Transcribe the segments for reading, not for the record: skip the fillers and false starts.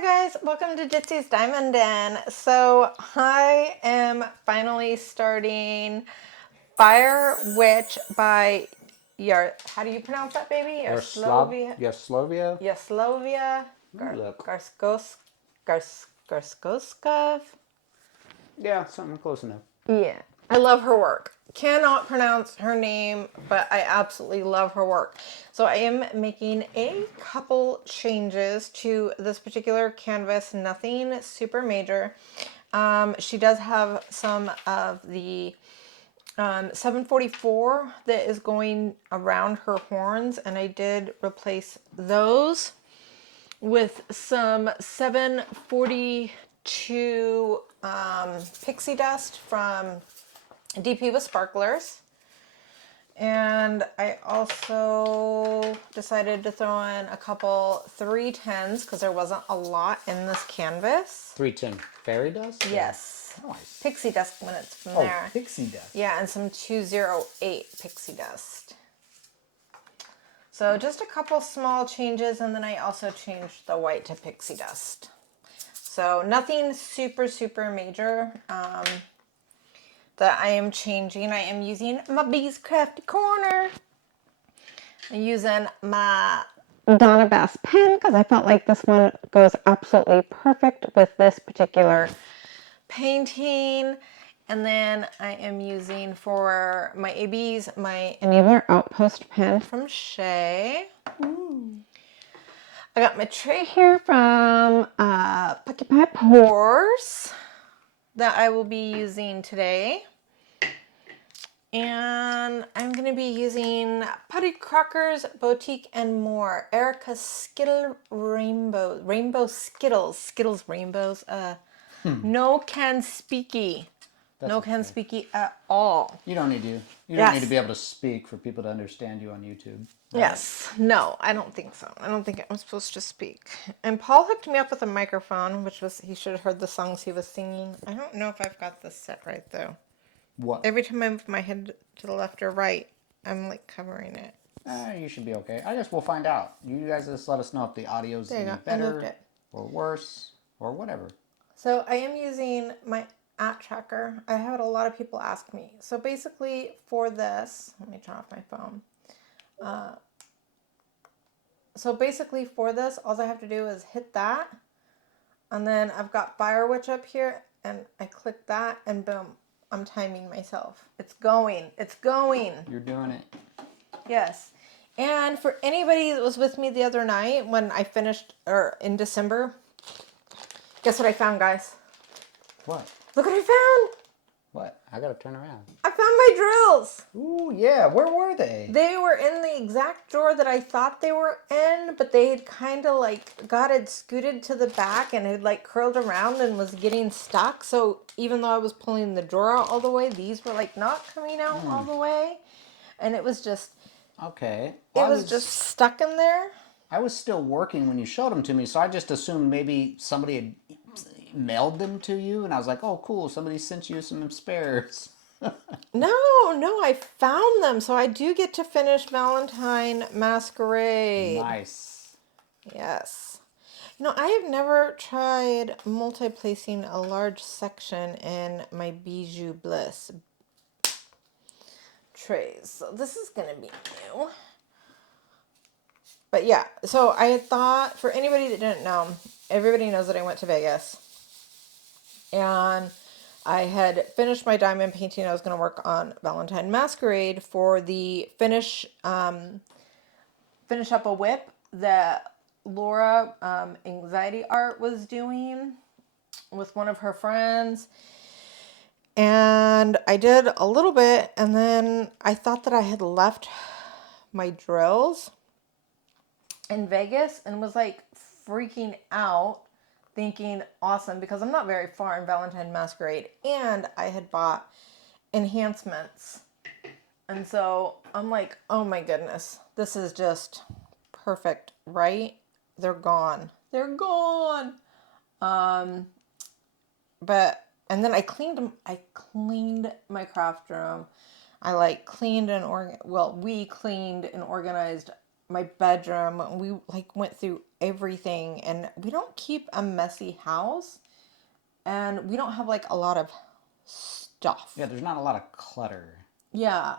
Hi guys, welcome to Ditzysdiamondden. So I am finally starting Fire Witch by how do you pronounce that, baby? Yaslovia. Yaslovia Garskoskov. Yeah, something close enough. Yeah, I love her work. Cannot pronounce her name, but I absolutely love her work. So I am making a couple changes to this particular canvas. Nothing super major. She does have some of the 744 that is going around her horns, and I did replace those with some 742 pixie dust from DP with Sparklers. And I also decided to throw in a couple 310s because there wasn't a lot in this canvas. 310 fairy dust? Yes. Nice. Pixie dust minutes from there. Oh, pixie dust. Yeah, and some 208 pixie dust. So just a couple small changes, and then I also changed the white to pixie dust. So nothing super, super major that I am changing. I am using my Bees Crafty Corner. I'm using my Donna Bass pen because I felt like this one goes absolutely perfect with this particular painting. And then I am using for my ABs my Enabler Outpost pen from Shay. Ooh. I got my tray here from Pucky Pie Pours that I will be using today. And I'm going to be using Putty Crockers, Boutique, and more. Erica's Skittle Rainbow Skittles, Rainbows. No can speaky. No can speaky at all. You don't need to. You don't need to be able to speak for people to understand you on YouTube. Right? Yes. No, I don't think so. I don't think I'm supposed to speak. And Paul hooked me up with a microphone, which was, he should have heard the songs he was singing. I don't know if I've got this set right, though. What? Every time I move my head to the left or right, I'm like covering it. You should be okay. I guess we'll find out. You guys just let us know if the audio's any better or worse or whatever. So I am using my at tracker. I had a lot of people ask me. So basically for this, let me turn off my phone. So basically for this, all I have to do is hit that. And then I've got Fire Witch up here and I click that and boom, I'm timing myself. It's going. It's going. You're doing it. Yes. And for anybody that was with me the other night when I finished, or in December, guess what I found, guys? What? Look what I found. What? I gotta turn around. I found my drills. Ooh, yeah. Where were they? They were in the exact drawer that I thought they were in, but they had kind of like got it scooted to the back and had like curled around and was getting stuck. So even though I was pulling the drawer out all the way, these were like not coming out all the way. And it was just... Okay. Well, it was just stuck in there. I was still working when you showed them to me, so I just assumed maybe somebody had mailed them to you, and I was like, oh, cool, somebody sent you some spares. No, I found them, so I do get to finish Valentine Masquerade. Nice. Yes. You know, I have never tried multi-placing a large section in my Bijou Bliss trays. So this is going to be new. But yeah, so I had thought, for anybody that didn't know, everybody knows that I went to Vegas. And I had finished my diamond painting. I was going to work on Valentine Masquerade for the finish up a WIP that Laura Anxiety Art was doing with one of her friends. And I did a little bit, and then I thought that I had left my drills in Vegas and was like freaking out, thinking awesome, because I'm not very far in Valentine Masquerade, and I had bought enhancements. And so I'm like, oh my goodness, this is just perfect, right? They're gone. They're gone. But and then I cleaned my craft room. I like cleaned and we cleaned and organized my bedroom. We like went through everything, and we don't keep a messy house, and we don't have like a lot of stuff. Yeah, there's not a lot of clutter. Yeah.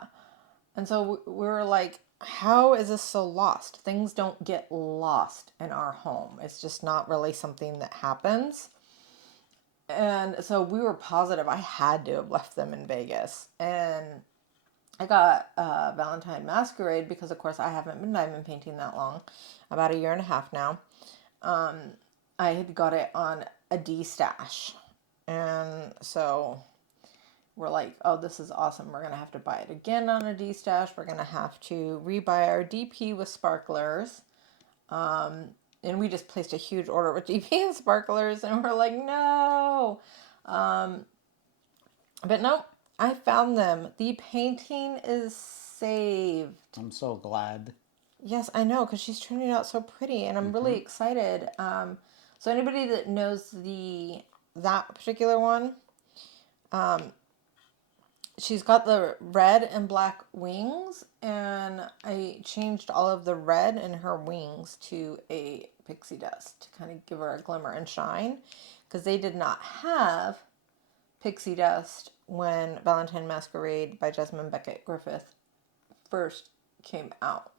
And so we were like, how is this so lost? Things don't get lost in our home. It's just not really something that happens. And so we were positive I had to have left them in Vegas. And I got Valentine Masquerade because, of course, I haven't been diamond painting that long, about a year and a half now. I had got it on a D stash. And so we're like, oh, this is awesome. We're going to have to buy it again on a D stash. We're going to have to rebuy our DP with sparklers. And we just placed a huge order with DP and sparklers, and we're like, no. But no, I found them. The painting is saved. I'm so glad. Yes, I know, because she's turning out so pretty, and I'm really excited. So anybody that knows that particular one, she's got the red and black wings, and I changed all of the red in her wings to a pixie dust to kind of give her a glimmer and shine, because they did not have pixie dust when Valentine Masquerade by Jessamine Beckett Griffith first came out.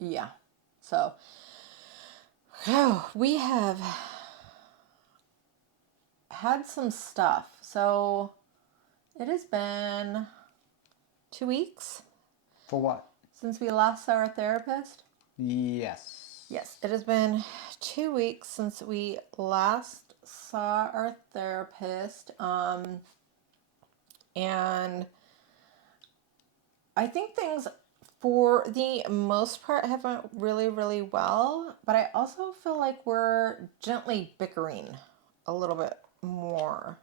Yeah. So, we have had some stuff. So, it has been 2 weeks. For what? Since we last saw our therapist. Yes. Yes, it has been 2 weeks since we last saw our therapist. And I think things, for the most part, have went really, really well. But I also feel like we're gently bickering a little bit more.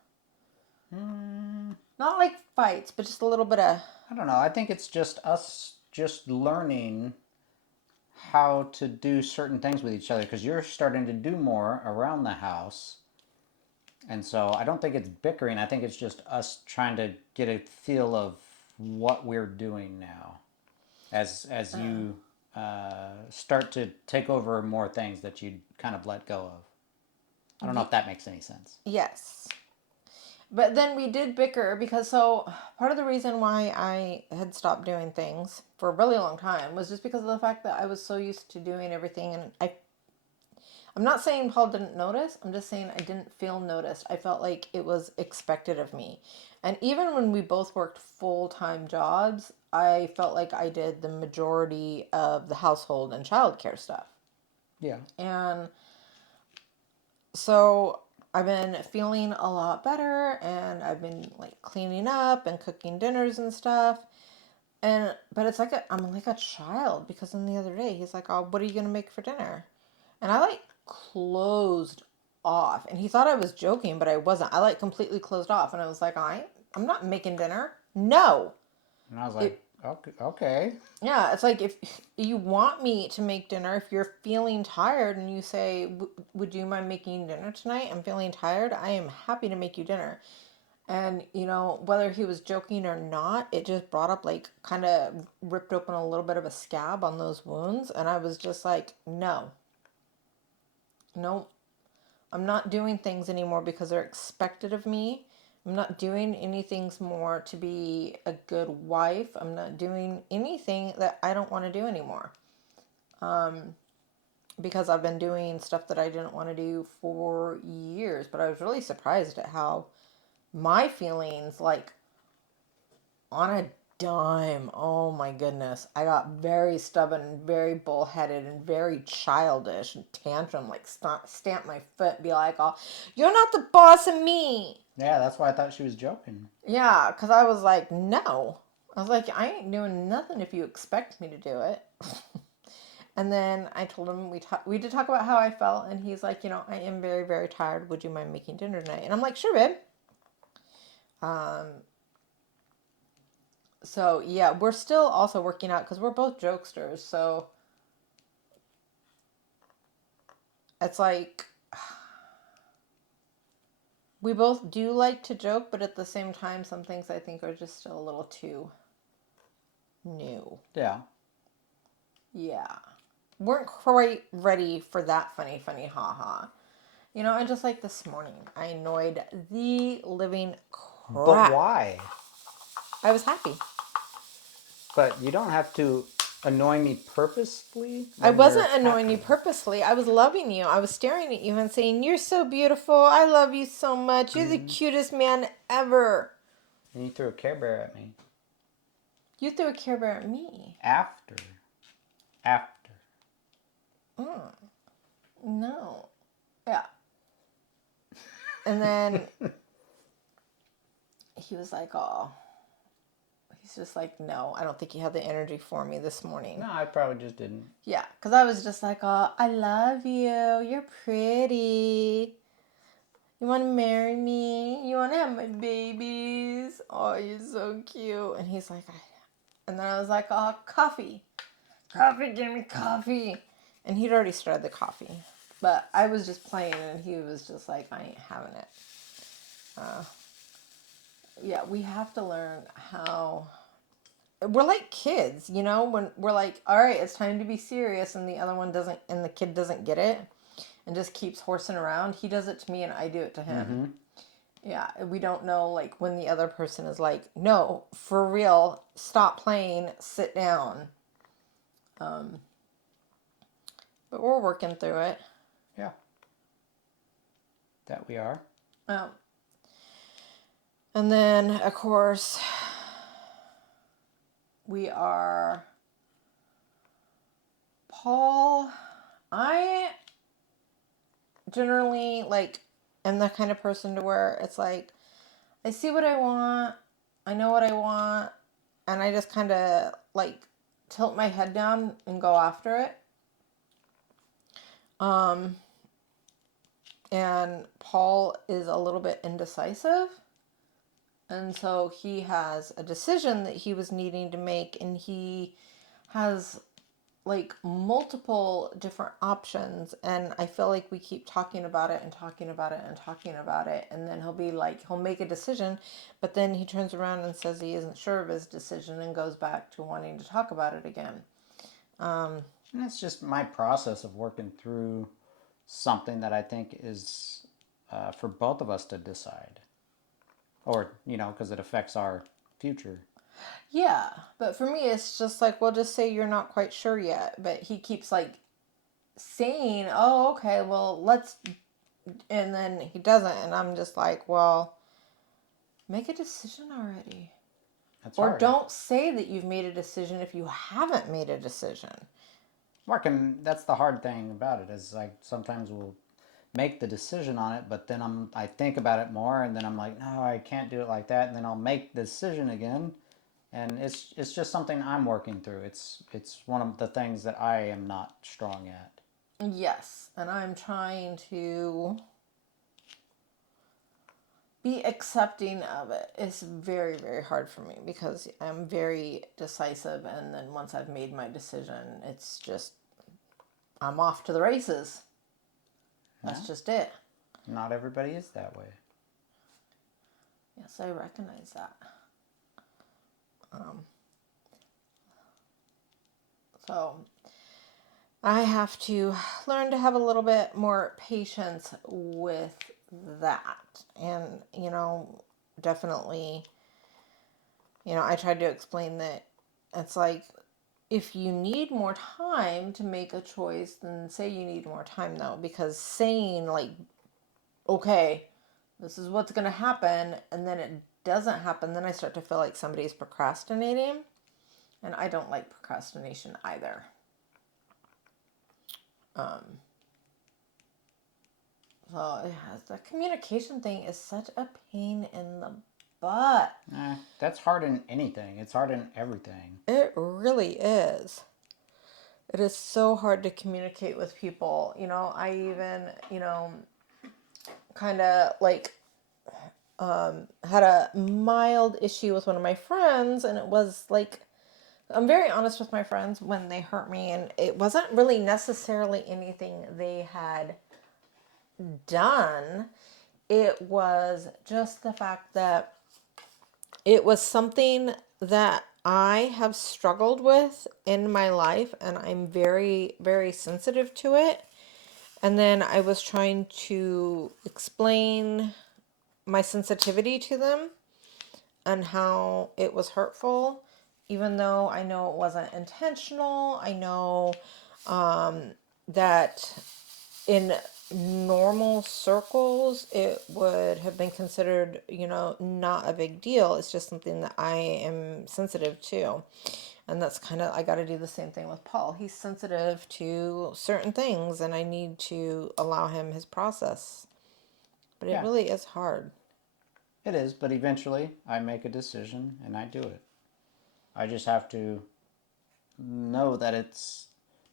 Not like fights, but just a little bit of... I don't know. I think it's just us just learning how to do certain things with each other, because you're starting to do more around the house. And so I don't think it's bickering. I think it's just us trying to get a feel of what we're doing now as you start to take over more things that you kind of let go of. I don't know if that makes any sense. Yes. But then we did bicker because, so part of the reason why I had stopped doing things for a really long time was just because of the fact that I was so used to doing everything. And I'm not saying Paul didn't notice. I'm just saying I didn't feel noticed. I felt like it was expected of me. And even when we both worked full-time jobs, I felt like I did the majority of the household and childcare stuff. Yeah. And so I've been feeling a lot better, and I've been like cleaning up and cooking dinners and stuff. But it's like I'm like a child, because then the other day he's like, "Oh, what are you gonna make for dinner?" And I like closed off, and he thought I was joking, but I wasn't. I like completely closed off, and I was like, I'm not making dinner. No. And I was like, okay. Yeah, it's like if you want me to make dinner, if you're feeling tired and you say, would you mind making dinner tonight? I'm feeling tired. I am happy to make you dinner. And, whether he was joking or not, it just brought up, like, kind of ripped open a little bit of a scab on those wounds. And I was just like, no, I'm not doing things anymore because they're expected of me. I'm not doing anything more to be a good wife. I'm not doing anything that I don't want to do anymore. Because I've been doing stuff that I didn't want to do for years. But I was really surprised at how my feelings, like, on a dime, oh my goodness, I got very stubborn and very bullheaded and very childish and tantrum, like stamp my foot and be like, oh, you're not the boss of me. Yeah, that's why I thought she was joking. Yeah, because I was like, no. I was like, I ain't doing nothing if you expect me to do it. And then I told him, we did talk about how I felt, and he's like, I am very, very tired. Would you mind making dinner tonight? And I'm like, sure, babe. So, yeah, we're still also working out because we're both jokesters. So, it's like, we both do like to joke, but at the same time, some things I think are just still a little too new. Yeah. Yeah. Weren't quite ready for that funny, haha. You know, and just like this morning, I annoyed the living crap. But why? I was happy. But you don't have to annoy me purposely. I When wasn't you're annoying happy. you purposely. I was loving you. I was staring at you and saying, "You're so beautiful. I love you so much. You're the cutest man ever." And you threw a Care Bear at me. You threw a Care Bear at me. After. No. Yeah. And then he was like, "Oh." He's just like, "No, I don't think you have the energy for me this morning." No, I probably just didn't. Yeah, because I was just like, "Oh, I love you. You're pretty. You want to marry me? You want to have my babies? Oh, you're so cute." And he's like, and then I was like, "Oh, coffee. Coffee, give me coffee." And he'd already started the coffee. But I was just playing and he was just like, "I ain't having it." Yeah, we have to learn how... We're like kids, you know, when we're like, "All right, it's time to be serious," and the other one doesn't, and the kid doesn't get it and just keeps horsing around. He does it to me and I do it to him. Yeah, we don't know, like, when the other person is like, "No, for real, stop playing, sit down." But we're working through it. Yeah. That we are. And then, of course, we are... Paul, I generally, like, am the kind of person to where it's like, I see what I want, I know what I want, and I just kind of, like, tilt my head down and go after it. And Paul is a little bit indecisive. And so he has a decision that he was needing to make, and he has like multiple different options, and I feel like we keep talking about it and talking about it and talking about it, and then he'll be like, he'll make a decision, but then he turns around and says he isn't sure of his decision and goes back to wanting to talk about it again. And that's just my process of working through something that I think is for both of us to decide. Or, you know, because it affects our future. Yeah, but for me it's just like, well, just say you're not quite sure yet, but he keeps like saying, "Oh, okay, well, let's," and then he doesn't, and I'm just like, well, make a decision already. That's Or hard. don't say that you've made a decision if you haven't made a decision. That's the hard thing about it, is like sometimes we'll make the decision on it, but then I think about it more, and then I'm like, no, I can't do it like that, and then I'll make the decision again, and it's just something I'm working through. It's one of the things that I am not strong at. Yes, and I'm trying to be accepting of it. It's very, very hard for me because I'm very decisive, and then once I've made my decision, it's just, I'm off to the races. That's just it. Not everybody is that way. Yes, I recognize that. So I have to learn to have a little bit more patience with that. And, you know, definitely, you know, I tried to explain that it's like, if you need more time to make a choice, then say you need more time, though, because saying like, "Okay, this is what's going to happen," and then it doesn't happen, then I start to feel like somebody's procrastinating, and I don't like procrastination either. So yeah, the communication thing is such a pain in the butt. That's hard in anything. It's hard in everything. It really is. It is so hard to communicate with people. You know, I even, you know, kind of like had a mild issue with one of my friends, and it was like, I'm very honest with my friends when they hurt me, and it wasn't really necessarily anything they had done. It was just the fact that it was something that I have struggled with in my life, and I'm very, very sensitive to it. And then I was trying to explain my sensitivity to them and how it was hurtful, even though I know it wasn't intentional. I know that in normal circles it would have been considered, not a big deal. It's just something that I am sensitive to. And that's kind of, I got to do the same thing with Paul. He's sensitive to certain things, and I need to allow him his process. But it Yeah, really is hard. it is, but eventually I make a decision and I do it. I just have to know that it's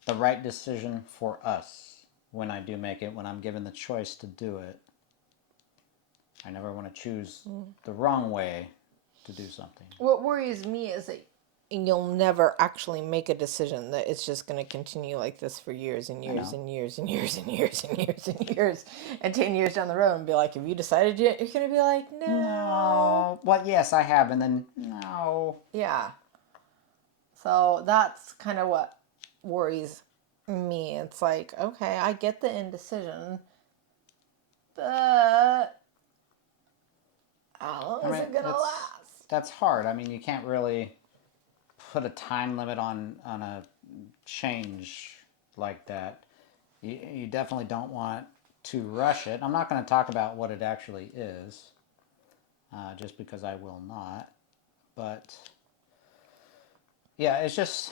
the right decision for us when I do make it, when I'm given the choice to do it. I never want to choose the wrong way to do something. What worries me is that you'll never actually make a decision, that it's just going to continue like this for years and I years know. and years and years and years and years and years, and 10 years down the road and be like, have you decided yet? You're going to be like, no. No. Well, yes, I have, and then no. Yeah. So that's kind of what worries me. It's like, okay, I get the indecision, but how I long is mean, it going to last? that's hard. I mean, you can't really put a time limit on a change like that. You definitely don't want to rush it. I'm not going to talk about what it actually is, just because I will not. But yeah, it just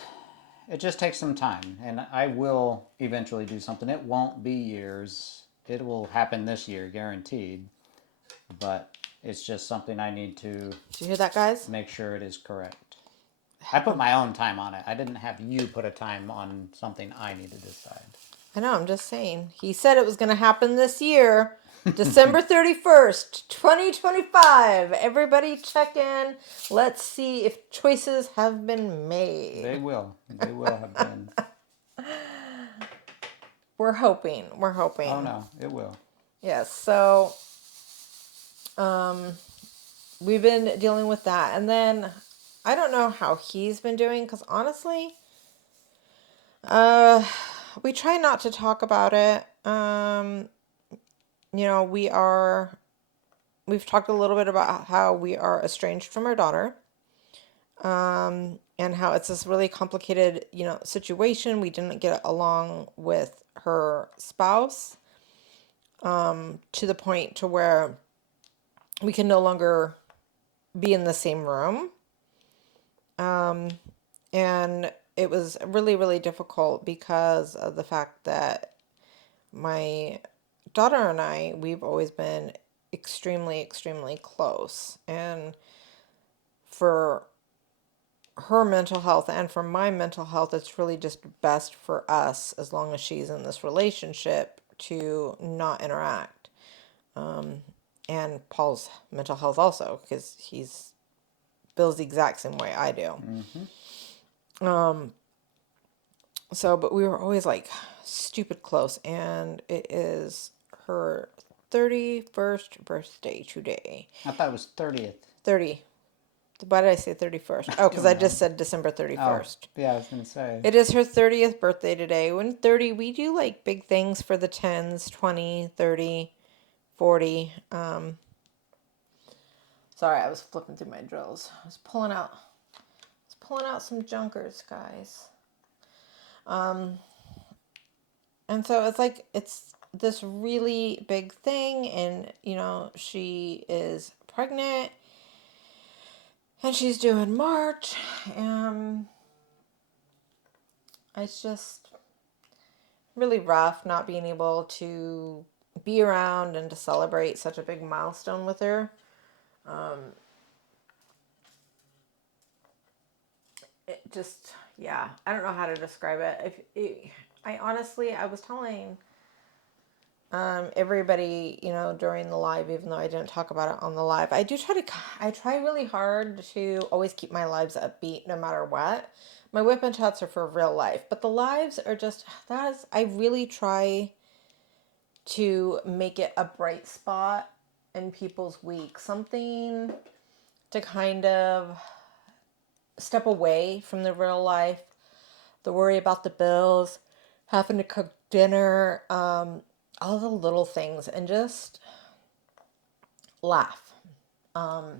takes some time, and I will eventually do something. It won't be years. It will happen this year, guaranteed. But it's just something I need to Did you hear that, guys? make sure it is correct. I put my own time on it. I didn't have you put a time on something I need to decide. I know, I'm just saying. He said it was going to happen this year. December 31st, 2025. Everybody check in. Let's see if choices have been made. They will. They will have been. We're hoping. We're hoping. Oh no, it will. Yes. So, we've been dealing with that. And then I don't know how he's been doing, because honestly, we try not to talk about it. We've talked a little bit about how we are estranged from our daughter, and how it's this really complicated, situation. We didn't get along with her spouse, to the point to where we can no longer be in the same room. And it was really, really difficult because of the fact that my daughter and we've always been extremely, extremely close. And for her mental health and for my mental health, it's really just best for us, as long as she's in this relationship, to not interact. And Paul's mental health also, because he's feels the exact same way I do. So, but we were always like stupid close, and it is her 31st birthday today. I thought it was 30th. 30. Why did I say 31st? Oh, because I just said December 31st. Oh, yeah, I was gonna say. It is her 30th birthday today. When 30, we do like big things for the 10s, 20, 30, 40. Sorry, I was flipping through my drills. I was pulling out some junkers, guys. And so it's like, it's this really big thing, and she is pregnant, and she's due in March, and it's just really rough not being able to be around and to celebrate such a big milestone with her. It just, yeah, I don't know how to describe it. I was telling everybody, during the live, even though I didn't talk about it on the live, I try really hard to always keep my lives upbeat no matter what. My whip and chats are for real life, but the lives are just, I really try to make it a bright spot in people's week, something to kind of step away from the real life, the worry about the bills, having to cook dinner, all the little things, and just laugh. Oh,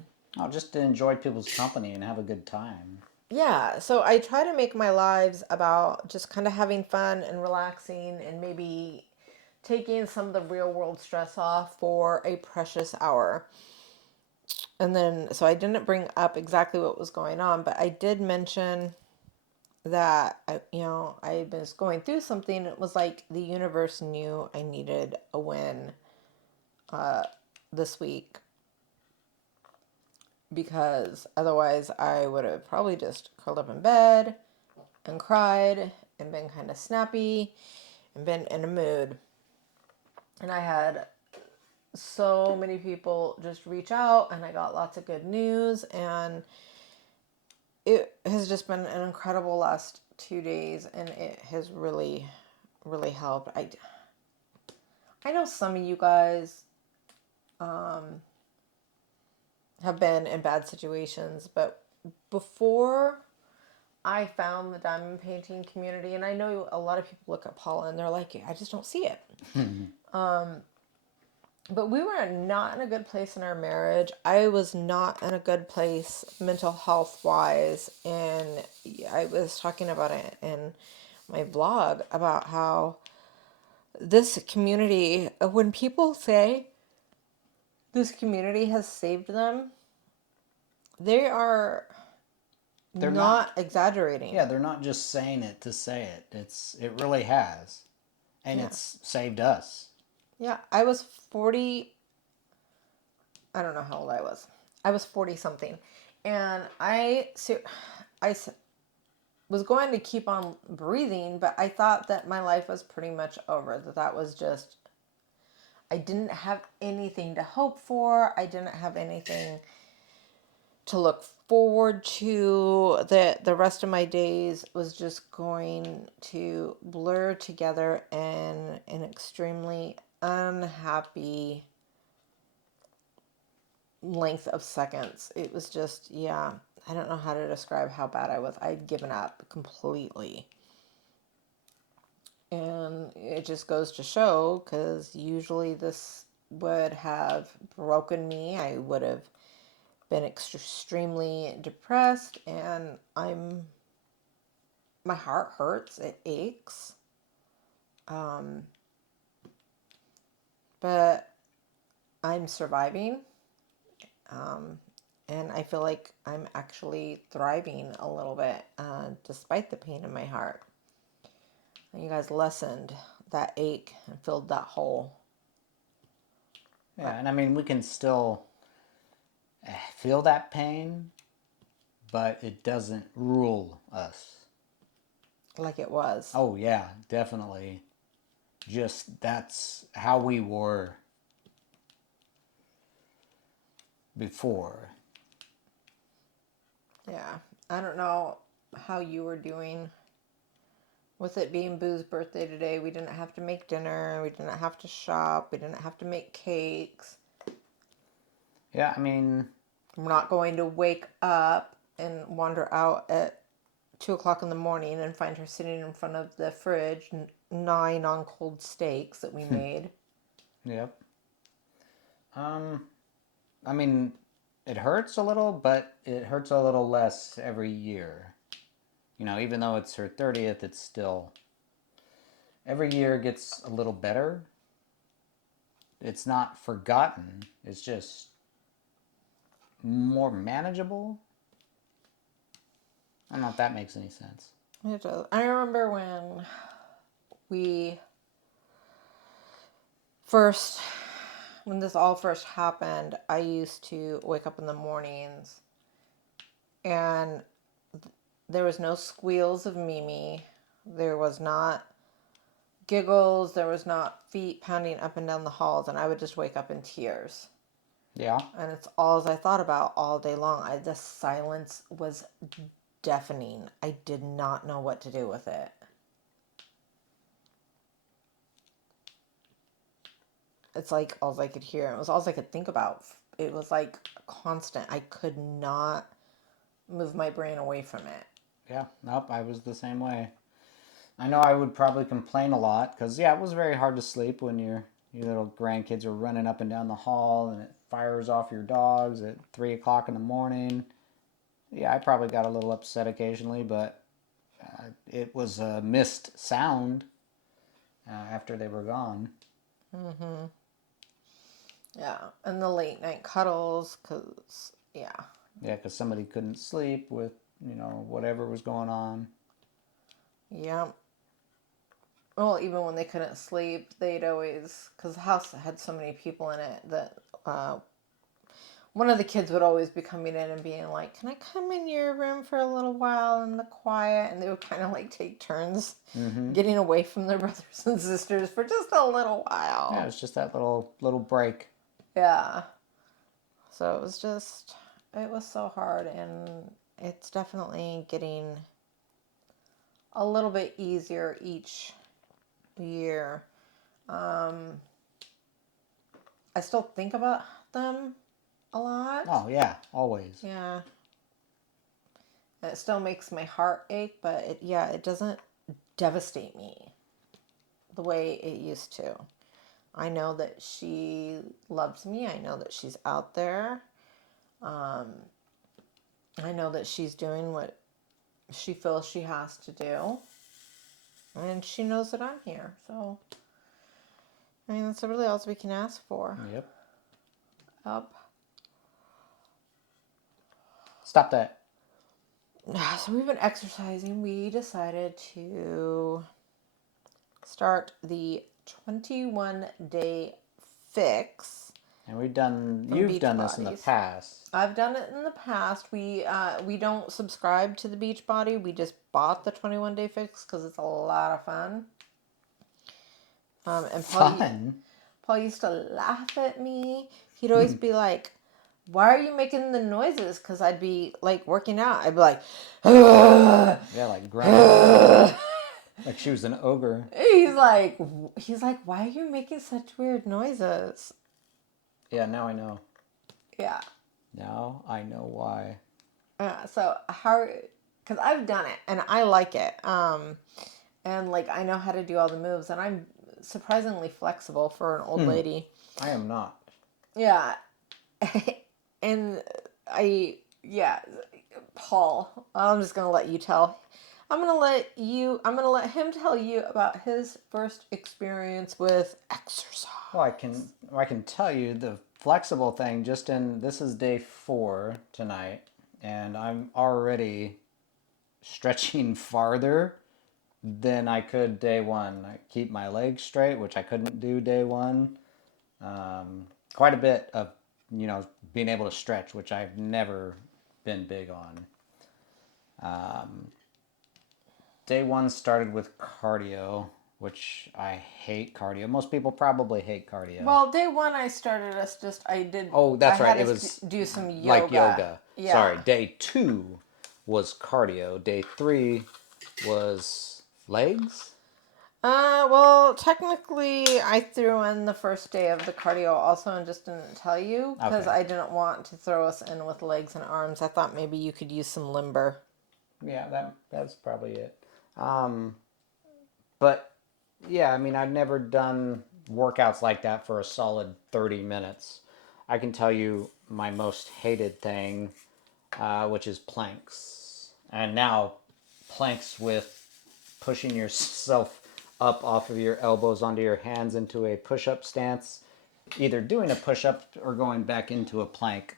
just to enjoy people's company and have a good time. Yeah, so I try to make my lives about just kind of having fun and relaxing and maybe taking some of the real world stress off for a precious hour. And then, so I didn't bring up exactly what was going on, but I did mention that I was going through something. It was like the universe knew I needed a win this week, because otherwise I would have probably just curled up in bed and cried and been kind of snappy and been in a mood. And I had so many people just reach out, and I got lots of good news, and it has just been an incredible last 2 days, and it has really, really helped. I know some of you guys have been in bad situations, but before I found the diamond painting community, and I know a lot of people look at Paula and they're like, I just don't see it. But we were not in a good place in our marriage. I was not in a good place mental health wise. And I was talking about it in my blog about how this community, when people say this community has saved them, they are They're not exaggerating. Yeah, they're not just saying it to say it. It really has. And Yeah. it's saved us. Yeah. I was 40. I don't know how old I was. I was 40 something. And I was going to keep on breathing, but I thought that my life was pretty much over. That was just, I didn't have anything to hope for. I didn't have anything to look forward to. The rest of my days was just going to blur together in an extremely unhappy length of seconds. It was just, yeah, I don't know how to describe how bad I was. I'd given up completely. And it just goes to show, because usually this would have broken me. I would have been extremely depressed, and my heart hurts, it aches. But I'm surviving. And I feel like I'm actually thriving a little bit, despite the pain in my heart. And you guys lessened that ache and filled that hole. Yeah, and I mean, we can still feel that pain, but it doesn't rule us. Like it was. Oh, yeah, definitely. Just that's how we were before. Yeah. I don't know how you were doing with it being Boo's birthday today. We didn't have to make dinner. We didn't have to shop. We didn't have to make cakes. Yeah, I mean, We're not going to wake up and wander out at 2 o'clock in the morning and find her sitting in front of the fridge, gnawing on cold steaks that we made. yep. I mean, it hurts a little, but it hurts a little less every year. You know, even though it's her 30th, it's still, every year gets a little better. It's not forgotten. It's just more manageable. I don't know if that makes any sense. It does. I remember we first, when this all first happened, I used to wake up in the mornings and there was no squeals of Mimi. There was not giggles. There was not feet pounding up and down the halls. And I would just wake up in tears. Yeah. And it's all I thought about all day long. The silence was deafening. I did not know what to do with it. It's like all I could hear. It was all I could think about. It was like constant. I could not move my brain away from it. Yeah, nope, I was the same way. I know I would probably complain a lot because, yeah, it was very hard to sleep when your little grandkids are running up and down the hall and it fires off your dogs at 3 o'clock in the morning. Yeah, I probably got a little upset occasionally, but it was a missed sound after they were gone. Mm-hmm. Yeah, and the late night cuddles, because, yeah. Yeah, because somebody couldn't sleep with, whatever was going on. Yeah. Well, even when they couldn't sleep, they'd always, because the house had so many people in it that one of the kids would always be coming in and being like, "Can I come in your room for a little while in the quiet?" And they would kind of like take turns getting away from their brothers and sisters for just a little while. Yeah, it was just that little break. Yeah. So it was so hard, and it's definitely getting a little bit easier each year. I still think about them a lot. Oh, yeah, always. Yeah. It still makes my heart ache, but it doesn't devastate me the way it used to. I know that she loves me. I know that she's out there. I know that she's doing what she feels she has to do. And she knows that I'm here. So, I mean, that's really all we can ask for. Yep. Up. Stop that. So we've been exercising. We decided to start the 21-day fix. And you've done this in the past. I've done it in the past. We don't subscribe to the Beachbody. We just bought the 21-day fix because it's a lot of fun. And Paul used to laugh at me. He'd always be like, "Why are you making the noises?" Because I'd be like working out. I'd be like, "Ugh." Yeah, like grandma. Like she was an ogre. He's like, "Why are you making such weird noises?" Yeah, now I know. Yeah. Now I know why. So how? Because I've done it and I like it. And like I know how to do all the moves, and I'm surprisingly flexible for an old lady. I am not. Yeah. And Paul, I'm just going to let you tell. I'm going to let him tell you about his first experience with exercise. Well, I can tell you the flexible thing this is day 4 tonight, and I'm already stretching farther than I could day 1. I keep my legs straight, which I couldn't do day 1. Quite a bit of, being able to stretch, which I've never been big on. Day 1 started with cardio, which I hate cardio. Most people probably hate cardio. Well, day 1 I started I did. Oh, that's right. It was do some yoga. Like yoga. Yeah. Sorry. Day 2 was cardio. Day 3 was legs. Well, technically, I threw in the first day of the cardio also and just didn't tell you because I didn't want to throw us in with legs and arms. I thought maybe you could use some limber. Yeah, that's probably it. But yeah, I mean, I've never done workouts like that for a solid 30 minutes. I can tell you my most hated thing, which is planks. And now planks with pushing yourself up off of your elbows onto your hands into a push-up stance. Either doing a push-up or going back into a plank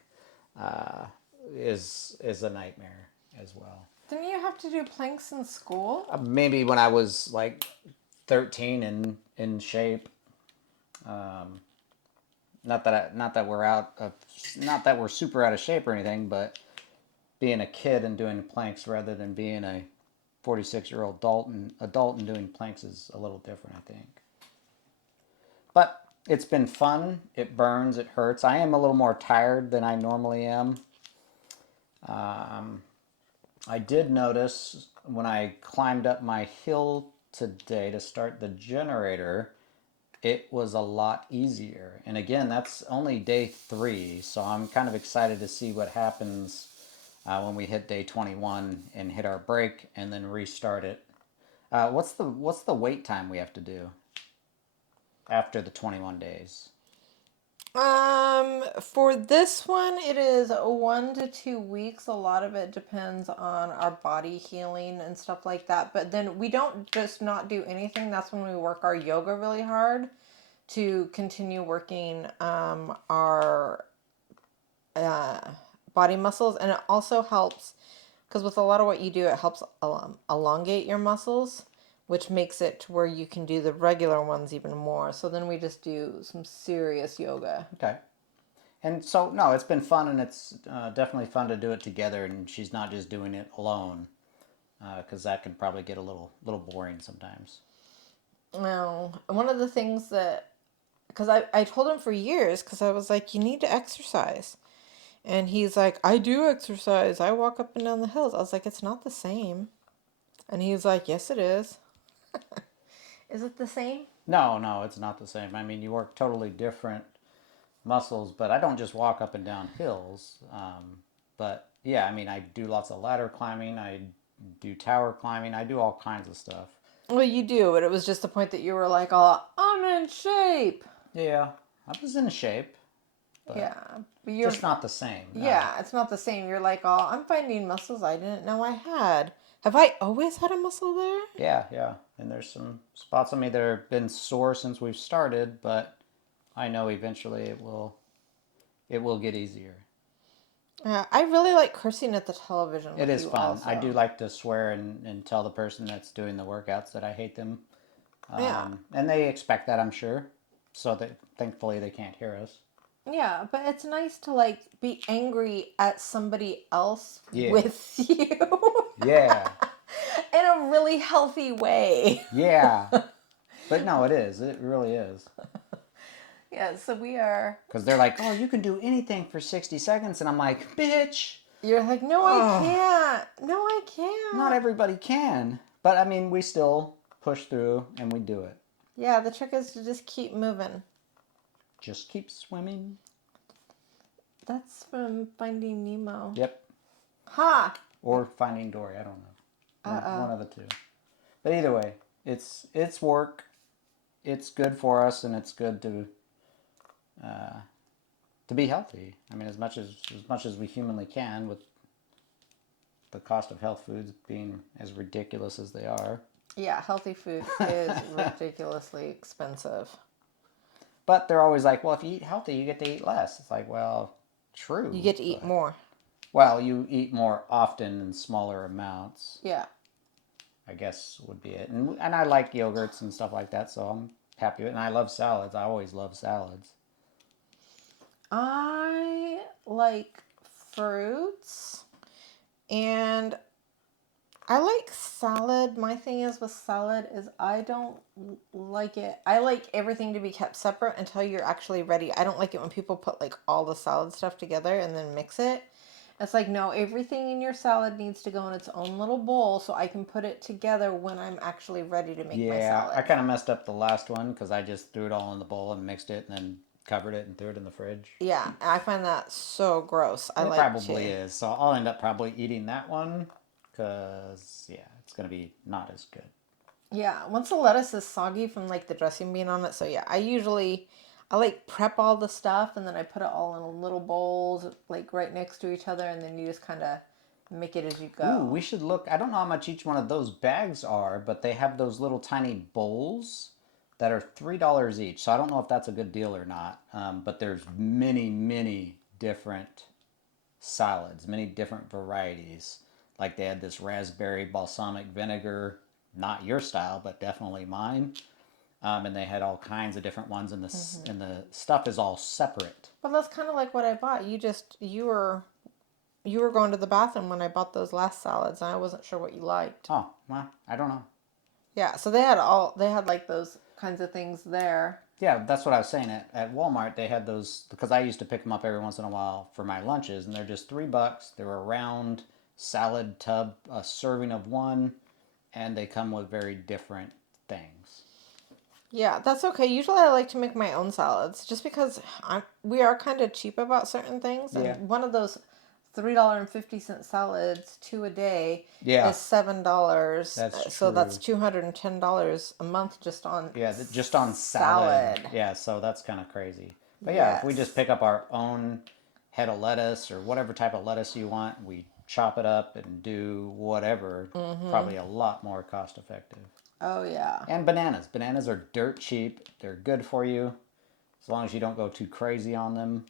is a nightmare as well. Didn't you have to do planks in school? Maybe when I was like 13 and in shape. Not that we're super out of shape or anything, but being a kid and doing planks rather than being a 46-year-old adult and doing planks is a little different, I think. But it's been fun. It burns. It hurts. I am a little more tired than I normally am. I did notice when I climbed up my hill today to start the generator, it was a lot easier. And again, that's only day 3, so I'm kind of excited to see what happens when we hit day 21 and hit our break and then restart it. What's the wait time we have to do after the 21 days? For this one, it is 1 to 2 weeks. A lot of it depends on our body healing and stuff like that. But then we don't just not do anything. That's when we work our yoga really hard to continue working our body muscles. And it also helps because with a lot of what you do, it helps elongate your muscles, which makes it to where you can do the regular ones even more. So then we just do some serious yoga. Okay. And so, no, it's been fun, and it's definitely fun to do it together, and she's not just doing it alone, because that can probably get a little boring sometimes. Well, one of the things that, because I told him for years, because I was like, you need to exercise. And he's like, I do exercise. I walk up and down the hills. I was like, it's not the same. And he's like, yes, it is. Is it the same? No, it's not the same. I mean, you work totally different muscles, but I don't just walk up and down hills. But yeah, I mean, I do lots of ladder climbing. I do tower climbing. I do all kinds of stuff. Well, you do, but it was just the point that you were like, oh, I'm in shape. Yeah, I was in shape. But yeah, but you're just not the same. No. Yeah, it's not the same. You're like, oh, I'm finding muscles I didn't know I had. Have I always had a muscle there? Yeah. And there's some spots on me that have been sore since we've started, but I know eventually it will get easier. I really like cursing at the television. It is fun. Also. I do like to swear and tell the person that's doing the workouts that I hate them. Yeah. And they expect that, I'm sure. So that thankfully they can't hear us. Yeah, but it's nice to like be angry at somebody else with you. Yeah. In a really healthy way. Yeah. But no, it is. It really is. Yeah, so we are... Because they're like, oh, you can do anything for 60 seconds. And I'm like, bitch. You're like, no, I can't. No, I can't. Not everybody can. But, I mean, we still push through and we do it. Yeah, the trick is to just keep moving. Just keep swimming. That's from Finding Nemo. Yep. Ha! Or Finding Dory. I don't know. One of the two. But either way, it's work. It's good for us, and it's good to be healthy. I mean, as much as we humanly can, with the cost of health foods being as ridiculous as they are. Yeah, healthy food is ridiculously expensive. But they're always like, well, if you eat healthy, you get to eat less. It's like, well, true. You get to eat more. Well, you eat more often in smaller amounts. Yeah. I guess would be it. And I like yogurts and stuff like that, so I'm happy with it. And I love salads. I always love salads. I like fruits and I like salad. My thing is with salad is I don't like it. I like everything to be kept separate until you're actually ready. I don't like it when people put like all the salad stuff together and then mix it. It's like, no, everything in your salad needs to go in its own little bowl so I can put it together when I'm actually ready to make my salad. Yeah, I kind of messed up the last one because I just threw it all in the bowl and mixed it and then covered it and threw it in the fridge. Yeah, I find that so gross. It probably is. So I'll end up probably eating that one because, yeah, it's going to be not as good. Yeah, once the lettuce is soggy from like the dressing being on it. So yeah, I like prep all the stuff and then I put it all in little bowls like right next to each other and then you just kind of make it as you go. Ooh, we should look. I don't know how much each one of those bags are, but they have those little tiny bowls that are $3 each. So I don't know if that's a good deal or not. But there's many different salads, many different varieties. Like they had this raspberry balsamic vinegar, not your style, but definitely mine. And they had all kinds of different ones, and the stuff is all separate. Well, that's kind of like what I bought. You were going to the bathroom when I bought those last salads, and I wasn't sure what you liked. Oh, well, I don't know. Yeah, so they had like those kinds of things there. Yeah, that's what I was saying. At Walmart, they had those, because I used to pick them up every once in a while for my lunches, and they're just $3. They're a round salad tub, a serving of one, and they come with very different things. Yeah, that's okay. Usually I like to make my own salads just because we are kind of cheap about certain things. And one of those $3.50 salads, 2 a day, Yeah. is $7. That's So that's true. $210 a month just on just on salad. Yeah, so that's kind of crazy. But yeah, if we just Yes. pick up our own head of lettuce or whatever type of lettuce you want, we chop it up and do whatever, probably a lot more cost effective. Oh yeah. And bananas. Bananas are dirt cheap. They're good for you as long as you don't go too crazy on them.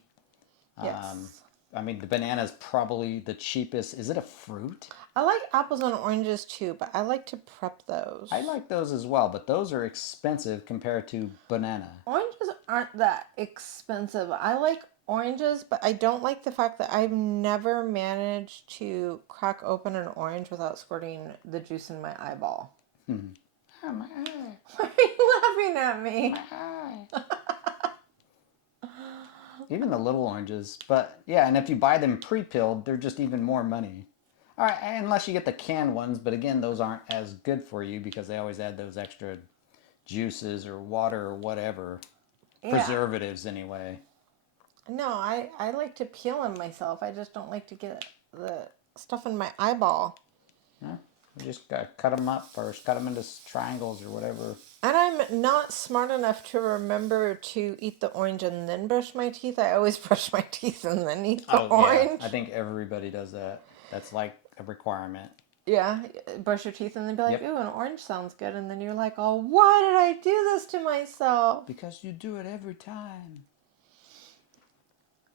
Yes. I mean, the banana is probably the cheapest. Is it a fruit? I like apples and oranges too, but I like to prep those. I like those as well, but those are expensive compared to banana. Oranges aren't that expensive. I like oranges, but I don't like the fact that I've never managed to crack open an orange without squirting the juice in my eyeball. Oh, my eye. Why are you laughing at me? My eye. Even the little oranges. But yeah, and if you buy them pre-pilled, they're just even more money. All right, unless you get the canned ones, but again, those aren't as good for you because they always add those extra juices or water or whatever. Yeah. Preservatives anyway. No, I like to peel them myself. I just don't like to get the stuff in my eyeball. Yeah, we just gotta cut them up first, cut them into triangles or whatever. And I'm not smart enough to remember to eat the orange and then brush my teeth. I always brush my teeth and then eat the orange. Yeah, I think everybody does that. That's like a requirement. Yeah, brush your teeth and then be like, Yep. ooh, an orange sounds good. And then you're like, oh, why did I do this to myself? Because you do it every time.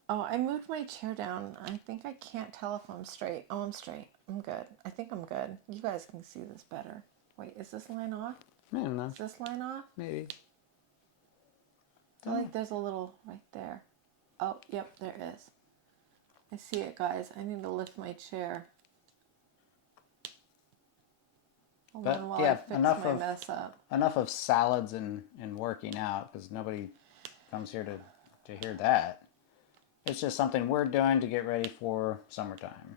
Oh, I moved my chair down. I think I can't tell if I'm straight. Oh, I'm straight. I'm good. I think I'm good. You guys can see this better. Wait, is this line off? I don't know. Is this line off? Maybe. I feel like there's a little right there. Oh, yep, there is. I see it, guys. I need to lift my chair. Hold on while I fix my mess up. Enough of salads and working out, because nobody comes here to hear that. It's just something we're doing to get ready for summertime.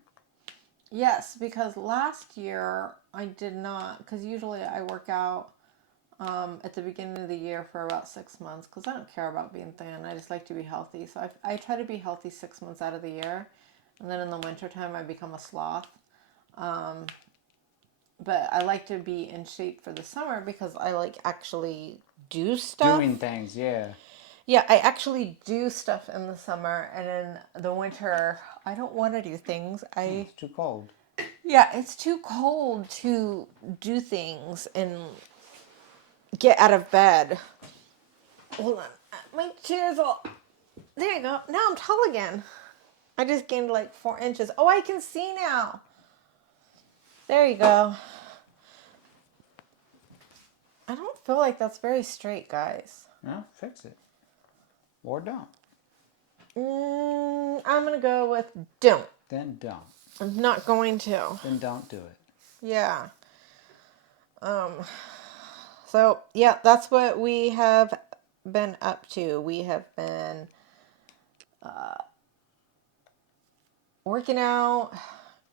Yes, because last year I did not, because usually I work out at the beginning of the year for about 6 months, because I don't care about being thin. I just like to be healthy. So I try to be healthy 6 months out of the year. And then in the wintertime I become a sloth. But I like to be in shape for the summer because I like actually do stuff. Doing things, yeah. Yeah, I actually do stuff in the summer, and in the winter, I don't want to do things. It's too cold. Yeah, it's too cold to do things and get out of bed. Hold on, my chair's all. There you go. Now I'm tall again. I just gained like 4 inches. Oh, I can see now. There you go. I don't feel like that's very straight, guys. No, fix it. Or don't. I'm going to go with don't. Then don't. I'm not going to. Then don't do it. Yeah. So, yeah, that's what we have been up to. We have been working out,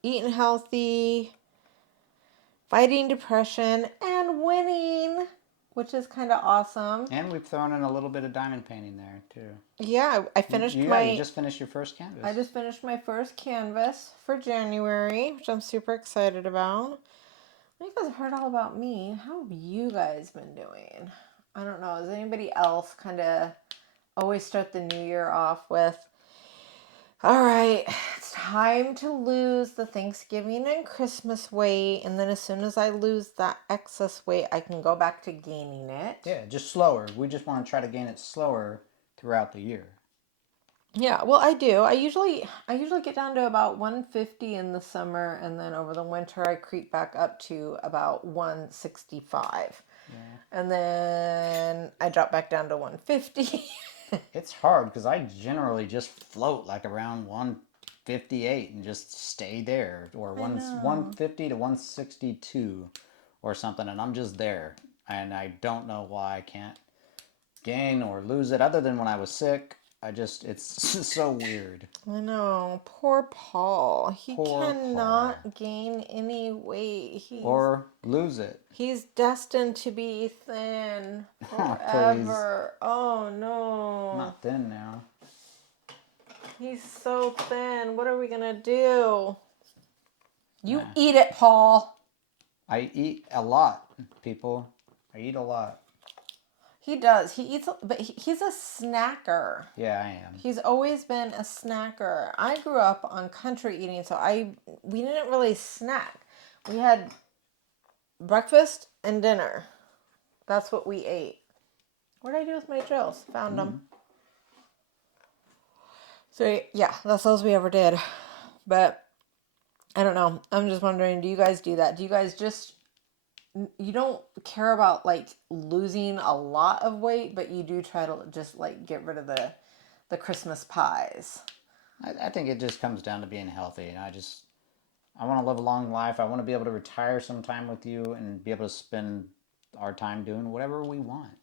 eating healthy, fighting depression, and winning, which is kind of awesome. And we've thrown in a little bit of diamond painting there, too. Yeah, I finished you just finished your first canvas. I just finished my first canvas for January, which I'm super excited about. You guys have heard all about me. How have you guys been doing? I don't know. Does anybody else kind of always start the new year off with, all right, it's time to lose the Thanksgiving and Christmas weight, and then as soon as I lose that excess weight, I can go back to gaining it. Yeah, just slower. We just want to try to gain it slower throughout the year. Yeah, well, I do. I usually get down to about 150 in the summer, and then over the winter I creep back up to about 165. Yeah. And then I drop back down to 150. It's hard because I generally just float like around 158 and just stay there, or 150 to 162 or something, and I'm just there. And I don't know why I can't gain or lose it, other than when I was sick. It's so weird. I know. Poor Paul. He cannot gain any weight. Or lose it. He's destined to be thin forever. Oh, no. I'm not thin now. He's so thin. What are we going to do? You Nah. eat it, Paul. I eat a lot, people. I eat a lot. He does. He eats, but he's a snacker. Yeah, I am. He's always been a snacker. I grew up on country eating, so we didn't really snack. We had breakfast and dinner. That's what we ate. What did I do with my drills? Found them. So yeah, that's all we ever did. But I don't know. I'm just wondering, do you guys do that? Do you guys just, you don't care about like losing a lot of weight, but you do try to just like get rid of the Christmas pies? I think it just comes down to being healthy. And I want to live a long life. I want to be able to retire sometime with you and be able to spend our time doing whatever we want.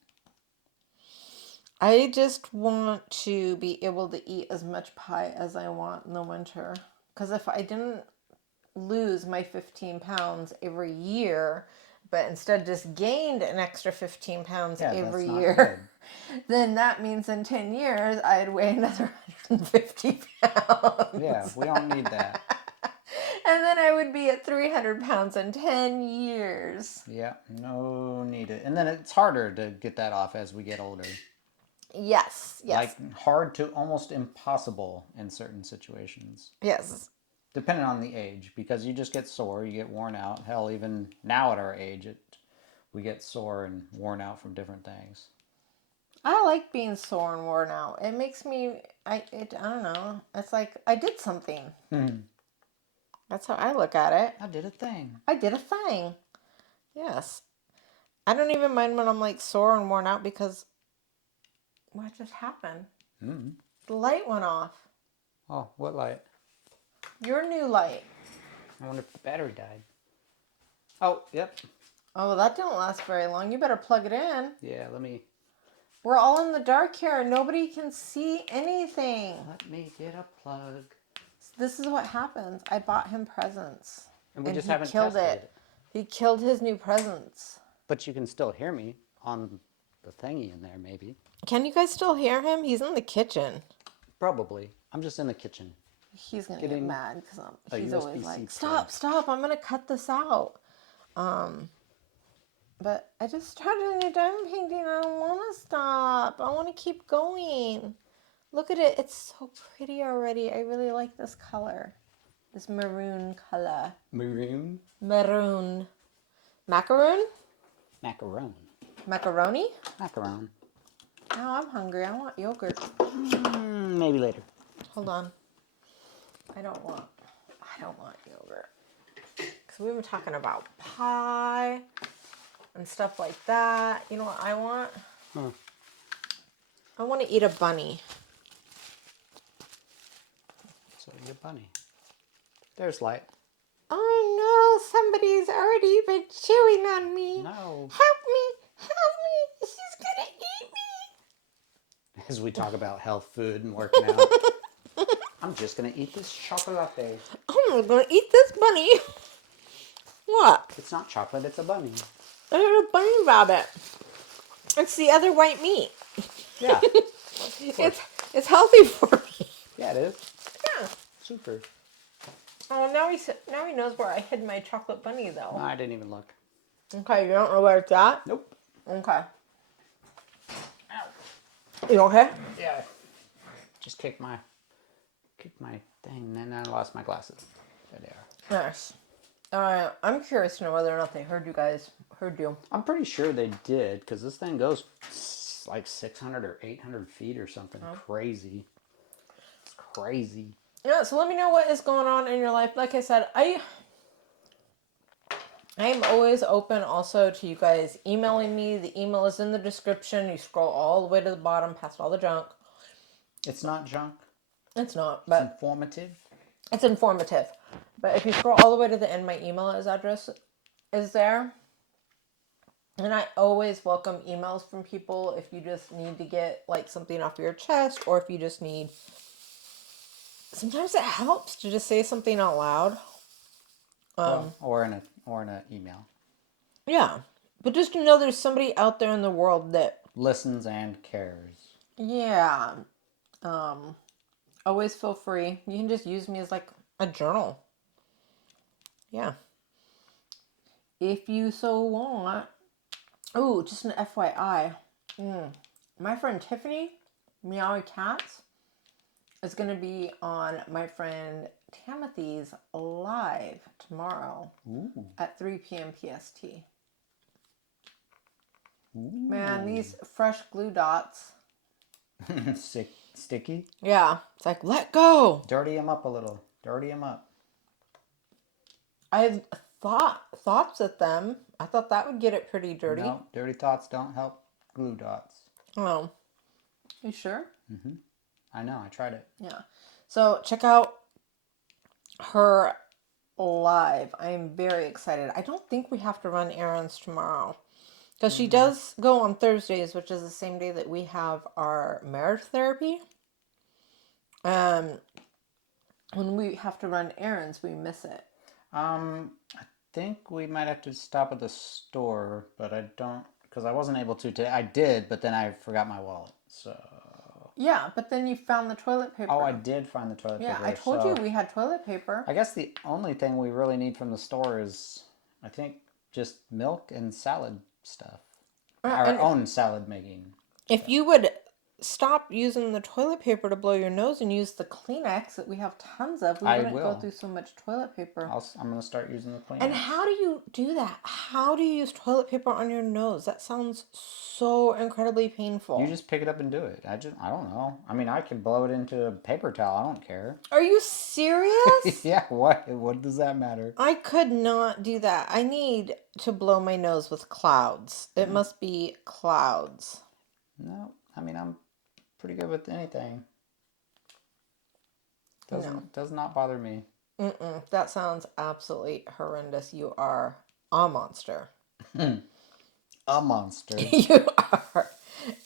I just want to be able to eat as much pie as I want in the winter. Because if I didn't lose my 15 pounds every year, but instead just gained an extra 15 pounds every year, then that means in 10 years I'd weigh another 150 pounds. Yeah, we don't need that. And then I would be at 300 pounds in 10 years. Yeah, no need it. And then it's harder to get that off as we get older. Yes. Like hard to almost impossible in certain situations. Yes. Depending on the age, because you just get sore, you get worn out. Hell, even now at our age, we get sore and worn out from different things. I like being sore and worn out. It makes me, I don't know. It's like I did something. That's how I look at it. I did a thing. I did a thing. Yes. I don't even mind when I'm like sore and worn out because what just happened? The light went off. Oh, what light? Your new light. I wonder if the battery died. Oh, yep. Oh, well, that didn't last very long. You better plug it in. Yeah, let me... We're all in the dark here. Nobody can see anything. Let me get a plug. This is what happens. I bought him presents. And we just he haven't killed tested it. He killed his new presents. But you can still hear me on the thingy in there, maybe. Can you guys still hear him? He's in the kitchen. Probably. I'm just in the kitchen. He's going to get mad because he's USB-C always like, plug. stop, I'm going to cut this out. But I just started a new diamond painting. I don't want to stop. I want to keep going. Look at it. It's so pretty already. I really like this color. This maroon color. Maroon? Maroon. Macaroon? Macaron. Macaroni? Macaron. Now I'm hungry. I want yogurt. Maybe later. Hold on. I don't want yogurt. Because we've been talking about pie and stuff like that. You know what I want? I want to eat a bunny. So eat a bunny. There's light. Oh no, somebody's already been chewing on me. No. Help me. She's gonna eat me. As we talk about health food and working out. I'm just going to eat this chocolate. I'm gonna eat this bunny. What? It's not chocolate, it's a bunny. It's a bunny rabbit. It's the other white meat. Yeah. It's healthy for me. Yeah, it is. Yeah. Super. Oh, now he knows where I hid my chocolate bunny, though. No, I didn't even look. Okay, you don't know where it's at? Nope. Okay. You okay? Yeah. Just kicked my thing, and then I lost my glasses. There they are. Nice. I'm curious to know whether or not they heard you. I'm pretty sure they did, because this thing goes like 600 or 800 feet or something crazy. It's crazy. Yeah, so let me know what is going on in your life. Like I said, I am always open also to you guys emailing me. The email is in the description. You scroll all the way to the bottom past all the junk. It's not junk. It's not, It's but informative. it's informative. But if you scroll all the way to the end, my email address is there. And I always welcome emails from people if you just need to get like something off your chest, or if you just need... Sometimes it helps to just say something out loud. Or in an email. Yeah. But just to know there's somebody out there in the world that listens and cares. yeah. Always feel free. You can just use me as like a journal. Yeah. If you so want. Oh, just an FYI. My friend Tiffany, Meowie Cats, is going to be on my friend Timothy's live tomorrow at 3 p.m. PST. Man, these fresh glue dots. Sticky? Yeah, it's like, let go. Dirty them up a little. Dirty them up. I thoughts at them. I thought that would get it pretty dirty. No, dirty thoughts don't help glue dots. Oh, you sure? I know, I tried it. Yeah. So check out her live. I am very excited. I don't think we have to run errands tomorrow because she does go on Thursdays, which is the same day that we have our marriage therapy. When we have to run errands, we miss it. I think we might have to stop at the store, but I don't, because I wasn't able to today. I did, but then I forgot my wallet, so. Yeah, but then you found the toilet paper. Oh, I did find the toilet paper. Yeah, I told you we had toilet paper. I guess the only thing we really need from the store is, I think, just milk and salad stuff. Our own salad making. If you would stop using the toilet paper to blow your nose and use the Kleenex that we have tons of, we wouldn't go through so much toilet paper. I'm going to start using the Kleenex. And how do you do that? How do you use toilet paper on your nose? That sounds so incredibly painful. You just pick it up and do it. I don't know. I mean, I can blow it into a paper towel. I don't care. Are you serious? Yeah, what does that matter? I could not do that. I need to blow my nose with clouds. It must be clouds. No, I mean, I'm pretty good with anything. Does not bother me. That sounds absolutely horrendous. You are a monster. A monster. You are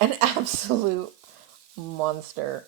an absolute monster.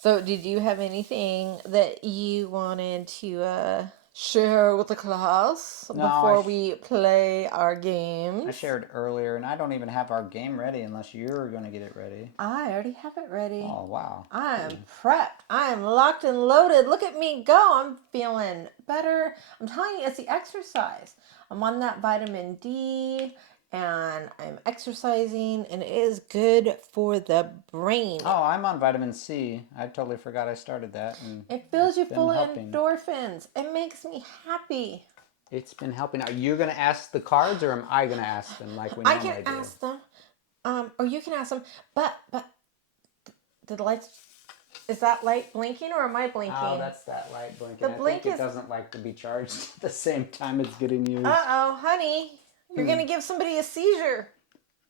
So, did you have anything that you wanted to share with the class before we play our games? I shared earlier, and I don't even have our game ready unless you're going to get it ready. I already have it ready. Oh, wow. I am prepped. I am locked and loaded. Look at me go. I'm feeling better. I'm telling you, it's the exercise. I'm on that vitamin D, and I'm exercising, and it is good for the brain. Oh, I'm on vitamin C. I totally forgot I started that. And it fills you full of endorphins. It makes me happy. It's been helping. Are you going to ask the cards, or am I going to ask them like we normally do? I can ask them, or you can ask them. But the lights. Is that light blinking, or am I blinking? Oh, that's that light blinking. The blink think it doesn't like to be charged at the same time it's getting used. Uh-oh, honey. You're going to give somebody a seizure.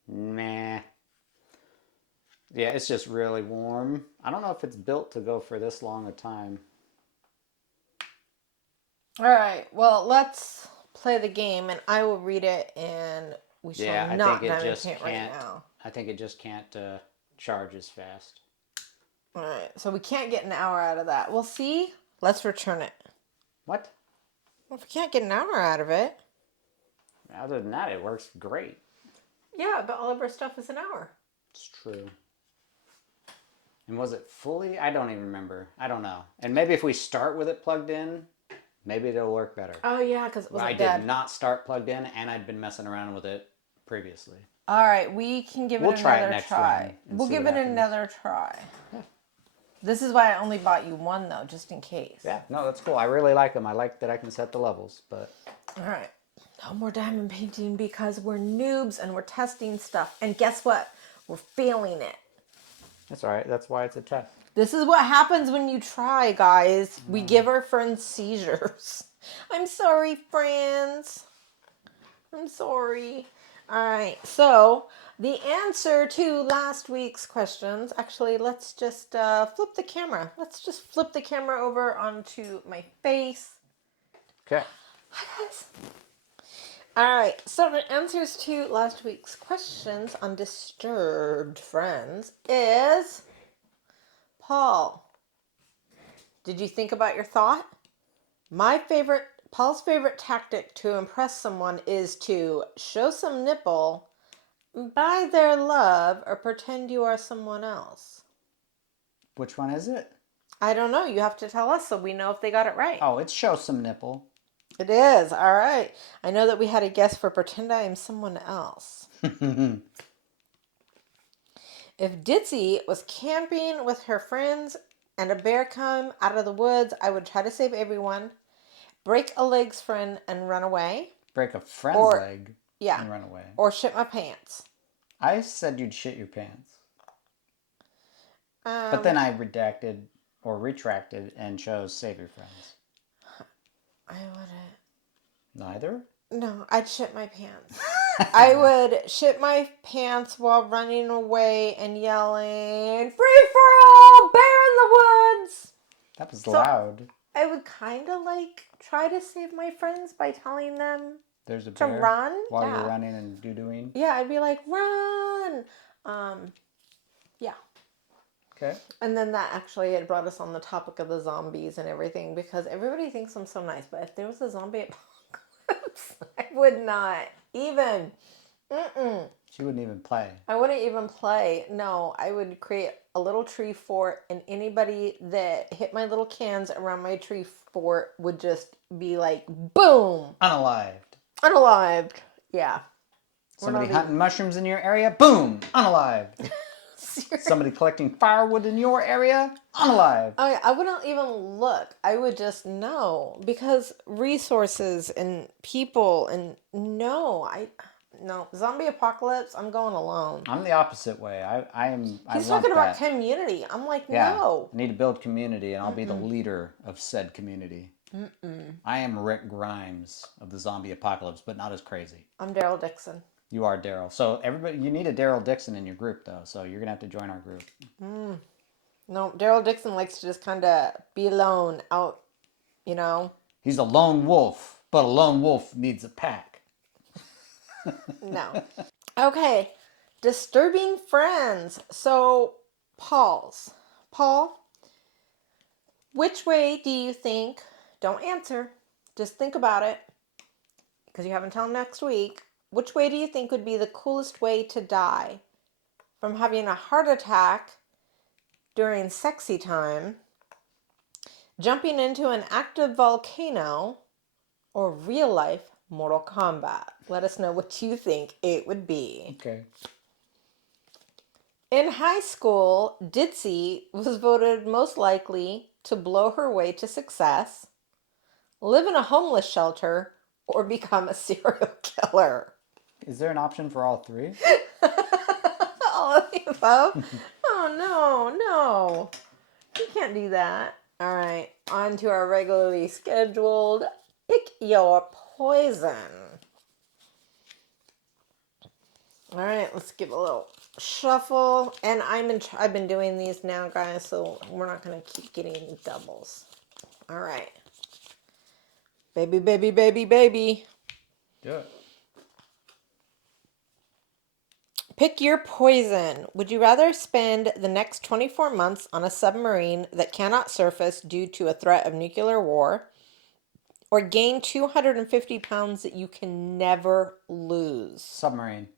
Nah. Yeah, it's just really warm. I don't know if it's built to go for this long a time. All right. Well, let's play the game, and I will read it, and we shall not diamond paint right now. I think it just can't charge as fast. All right. So we can't get an hour out of that. We'll see. Let's return it. What? Well, if we can't get an hour out of it. Other than that, it works great. Yeah, but all of our stuff is an hour. It's true. And was it fully? I don't even remember. I don't know. And maybe if we start with it plugged in, maybe it'll work better. Oh, yeah, because it wasn't dead. I did not start plugged in, and I'd been messing around with it previously. All right, we can give it another try. We'll give it another try. Yeah. This is why I only bought you one, though, just in case. Yeah, no, that's cool. I really like them. I like that I can set the levels, but... All right. No more diamond painting because we're noobs and we're testing stuff. And guess what? We're failing it. That's all right. That's why it's a test. This is what happens when you try, guys. We give our friends seizures. I'm sorry, friends. I'm sorry. All right. So the answer to last week's questions, actually, let's just flip the camera. Let's just flip the camera over onto my face. Okay. Hi, guys. All right, so the answers to last week's questions on Disturbed Friends is, Paul, did you think about your thought? Paul's favorite tactic to impress someone is to show some nipple, buy their love, or pretend you are someone else. Which one is it? I don't know. You have to tell us so we know if they got it right. Oh, it's show some nipple. It is. All right. I know that we had a guess for pretend I am someone else. If Ditzy was camping with her friends and a bear come out of the woods, I would try to save everyone, break a leg's friend and run away. Break a friend's leg and run away. Or shit my pants. I said you'd shit your pants. But then I redacted or retracted and chose save your friends. I wouldn't. Neither? No, I'd shit my pants. I would shit my pants while running away and yelling, "Free for all! Bear in the woods!" That was loud. I would kind of like try to save my friends by telling them there's a to bear run while you're running and doo-dooing. Yeah, I'd be like, run! Yeah. Okay. And then that actually had brought us on the topic of the zombies and everything because everybody thinks I'm so nice, but if there was a zombie apocalypse, I would not even. She wouldn't even play. I wouldn't even play. No, I would create a little tree fort, and anybody that hit my little cans around my tree fort would just be like, boom! Unalived. Yeah. Somebody hunting mushrooms in your area? Boom! Unalived. Somebody collecting firewood in your area? Unalived. I wouldn't even look. I would just know because resources and people and no, zombie apocalypse. I'm going alone. I'm the opposite way. He's talking about community. I'm like, no. I need to build community, and I'll be the leader of said community. I am Rick Grimes of the zombie apocalypse, but not as crazy. I'm Daryl Dixon. You are Daryl. So everybody, you need a Daryl Dixon in your group, though. So you're gonna have to join our group. No, Daryl Dixon likes to just kind of be alone out, He's a lone wolf, but a lone wolf needs a pack. No. Okay. Disturbing friends. So, Paul, which way do you think, don't answer, just think about it, because you have until next week. Which way do you think would be the coolest way to die? From having a heart attack during sexy time, jumping into an active volcano, or real life Mortal Kombat? Let us know what you think it would be. Okay. In high school, Ditzy was voted most likely to blow her way to success, live in a homeless shelter, or become a serial killer. Is there an option for all three? All of the above? Oh, no. You can't do that. All right, on to our regularly scheduled Pick Your Poison. All right, let's give a little shuffle. And I've been doing these now, guys, so we're not going to keep getting doubles. All right. Baby, baby, baby, baby. Do it. Pick your poison. Would you rather spend the next 24 months on a submarine that cannot surface due to a threat of nuclear war, or gain 250 pounds that you can never lose? Submarine.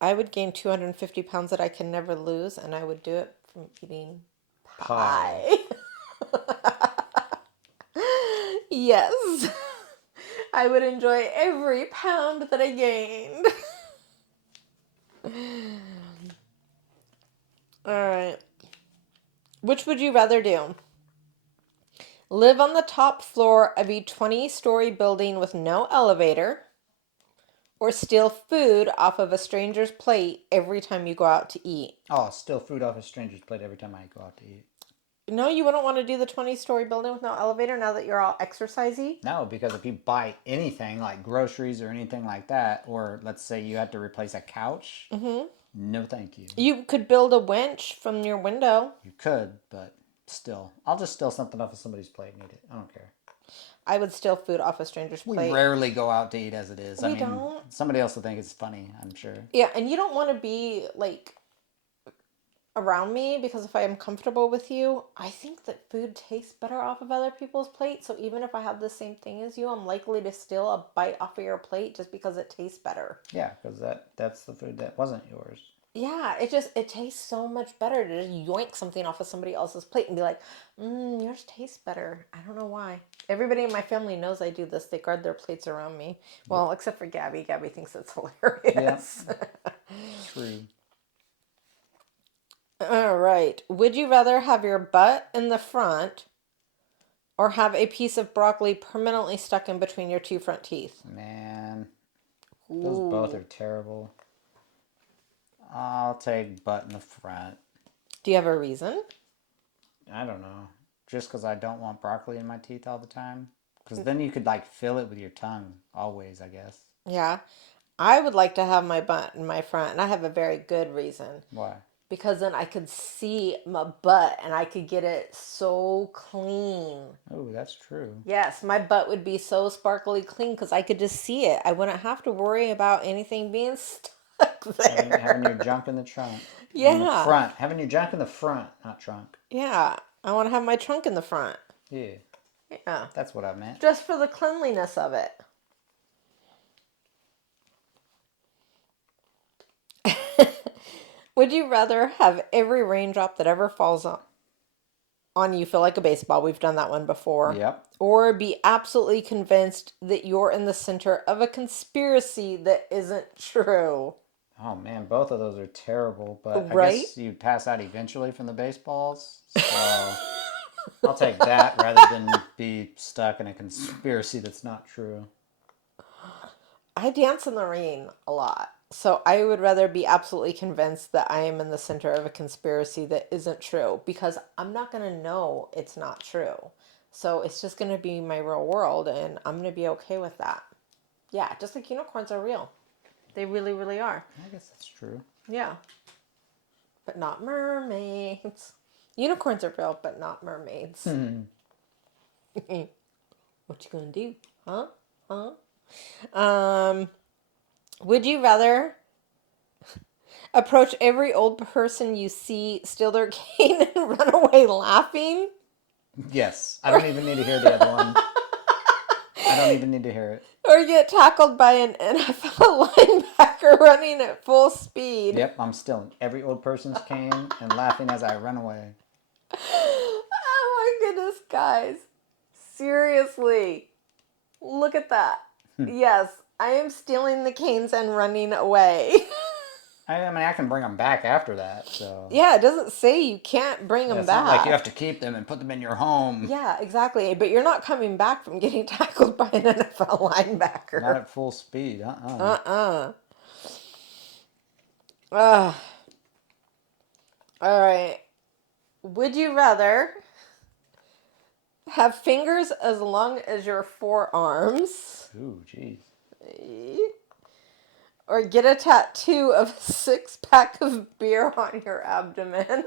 I would gain 250 pounds that I can never lose, and I would do it from eating pie. Yes. I would enjoy every pound that I gained. All right. Which would you rather do? Live on the top floor of a 20-story building with no elevator, or steal food off of a stranger's plate every time you go out to eat? Oh, steal food off a stranger's plate every time I go out to eat. No, you wouldn't want to do the 20-story building with no elevator now that you're all exercisey? No, because if you buy anything like groceries or anything like that, or let's say you had to replace a couch, no thank you. You could build a winch from your window. You could, but still. I'll just steal something off of somebody's plate and eat it. I don't care. I would steal food off a stranger's plate. We rarely go out to eat as it is. We don't. Somebody else will think it's funny, I'm sure. Yeah, and you don't want to be like around me, because if I am comfortable with you, I think that food tastes better off of other people's plates. So even if I have the same thing as you, I'm likely to steal a bite off of your plate just because it tastes better. Yeah, because that's the food that wasn't yours. Yeah, it tastes so much better to just yoink something off of somebody else's plate and be like, yours tastes better. I don't know why. Everybody in my family knows I do this. They guard their plates around me. Well, except for Gabby. Gabby thinks it's Yeah, hilarious. true. All right. Would you rather have your butt in the front or have a piece of broccoli permanently stuck in between your two front teeth? Man, those both Ooh. are terrible. I'll take butt in the front. Do you have a reason? I don't know. Just because I don't want broccoli in my teeth all the time. Because then you could like fill it with your tongue always, I guess. Yeah. I would like to have my butt in my front, and I have a very good reason. Why? Because then I could see my butt and I could get it so clean. Oh, that's true. Yes, my butt would be so sparkly clean because I could just see it. I wouldn't have to worry about anything being stuck there. Having your junk in the trunk. In the Yeah. front. Having your junk in the front, not trunk. Yeah. I want to have my trunk in the front. Yeah. Yeah. That's what I meant. Just for the cleanliness of it. Would you rather have every raindrop that ever falls on you feel like a baseball? We've done that one before. Yep. Or be absolutely convinced that you're in the center of a conspiracy that isn't true. Oh man, both of those are terrible, but I Right? guess you pass out eventually from the baseballs. So I'll take that rather than be stuck in a conspiracy that's not true. I dance in the rain a lot. So I would rather be absolutely convinced that I am in the center of a conspiracy that isn't true, because I'm not going to know it's not true. So it's just going to be my real world, and I'm going to be okay with that. Yeah, just like unicorns are real. They really, really are. I guess that's true. Yeah. But not mermaids. Unicorns are real, but not mermaids. What you gonna do? Huh? Would you rather approach every old person you see, steal their cane, and run away laughing? Yes. I don't even need to hear the other one. I don't even need to hear it. Or get tackled by an NFL linebacker running at full speed? Yep, I'm stealing every old person's cane and laughing as I run away. Oh my goodness, guys. Seriously. Look at that. Yes, I am stealing the canes and running away. I mean, I can bring them back after that, so... Yeah, it doesn't say you can't bring them It's back. not like you have to keep them and put them in your home. Yeah, exactly. But you're not coming back from getting tackled by an NFL linebacker. Not at full speed, All right. Would you rather have fingers as long as your forearms, Ooh, jeez. or get a tattoo of a 6-pack of beer on your abdomen?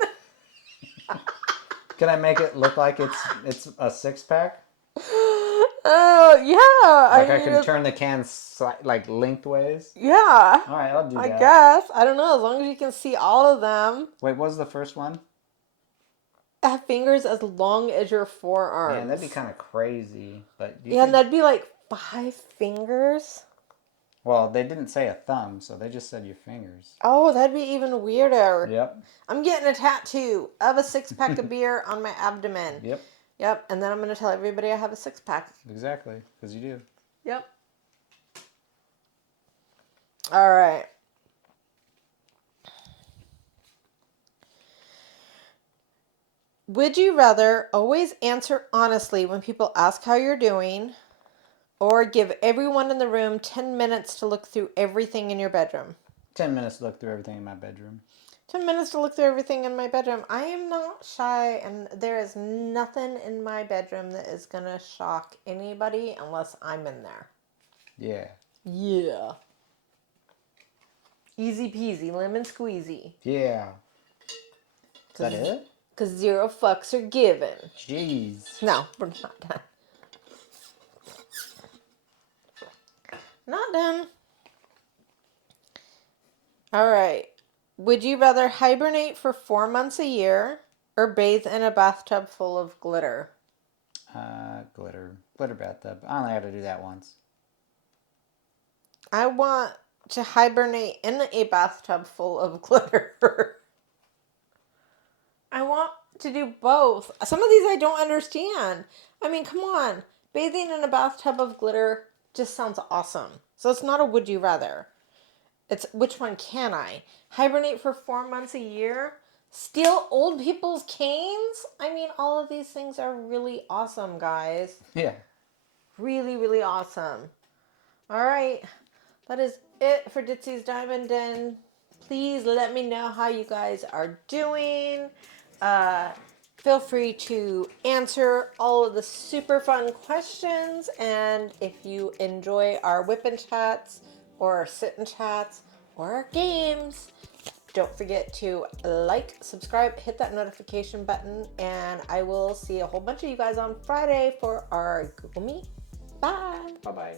Can I make it look like it's a 6-pack? Oh, yeah. Like I can turn the can like lengthways? Yeah. All right, I'll do that. I guess. I don't know. As long as you can see all of them. Wait, what was the first one? Have fingers as long as your forearms. Man, that'd be kind of crazy. But yeah, and that'd be like 5 fingers. Well, they didn't say a thumb, so they just said your fingers. Oh, that'd be even weirder. Yep. I'm getting a tattoo of a 6-pack of beer on my abdomen. Yep. Yep, and then I'm going to tell everybody I have a 6-pack. Exactly, because you do. Yep. All right. Would you rather always answer honestly when people ask how you're doing, or give everyone in the room 10 minutes to look through everything in your bedroom? 10 minutes to look through everything in my bedroom. 10 minutes to look through everything in my bedroom. I am not shy, and there is nothing in my bedroom that is going to shock anybody unless I'm in there. Yeah. Yeah. Easy peasy, lemon squeezy. Yeah. Is that it? Because 0 fucks are given. Jeez. No, we're not done. Not done. All right. Would you rather hibernate for 4 months a year or bathe in a bathtub full of glitter? Glitter bathtub. I only had to do that once. I want to hibernate in a bathtub full of glitter. I want to do both. Some of these I don't understand. I mean, come on. Bathing in a bathtub of glitter just sounds awesome. So it's not a would you rather. It's which one can I? Hibernate for 4 months a year? Steal old people's canes? I mean, all of these things are really awesome, guys. Yeah. Really, really awesome. All right. That is it for Ditzysdiamondden. Please let me know how you guys are doing. Feel free to answer all of the super fun questions. And if you enjoy our whip and chats or our sit and chats or our games, don't forget to like, subscribe, hit that notification button, and I will see a whole bunch of you guys on Friday for our Google Meet. Bye. Bye-bye.